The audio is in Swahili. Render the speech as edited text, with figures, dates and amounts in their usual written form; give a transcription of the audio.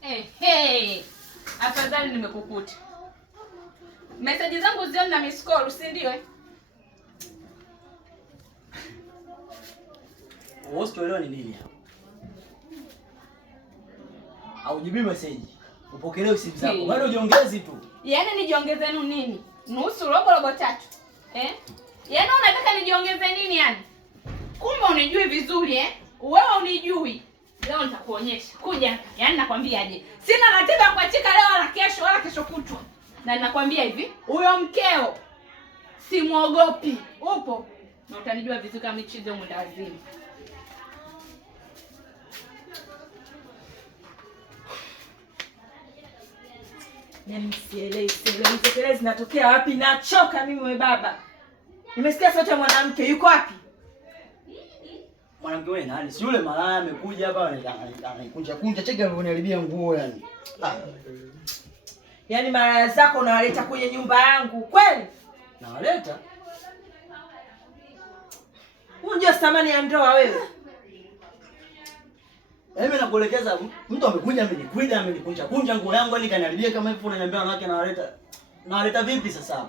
Hey. Afadhali nimekukuta. Message zangu zioni na miss call, si ndio Usielewa ni nini hapa? Au jibi message. Upokelee simu zako. Bado jiongezi tu. Yaani nijiongeze nini? Nusu robo tatu. Yaani unataka nijiongeze nini yani? Kumbe unijui vizuri Wewe unijui. Leo nitakuonyesha. Kuja hapa. Yaani nakwambia aje. Sina ratiba kuachika leo wala kesho kutwa. Na ninakwambia hivi, huyo mkeo simuogopi. Upo? Na utanijua vizuri kama michizo mndazima. Yaani sielewi zinatokea wapi? Nachoka mimi wewe baba. Nimesikia sauti ya mwanamke, yuko wapi? Mwanamke wewe nani? Si yule malaya amekuja hapa anakunja cheki alivyoniharibia nguo yani. Yaani malaya zako unawaleta kwenye nyumba yangu, kweli? Nawaleta? Unajua thamani ya ndoa wewe? Mimi nakuelekeza mtu amekuja amenikunja nguo yangu yani kaniharibia kama hivyo unaniambia wanawake nawaleta. Nawaleta vipi sasa?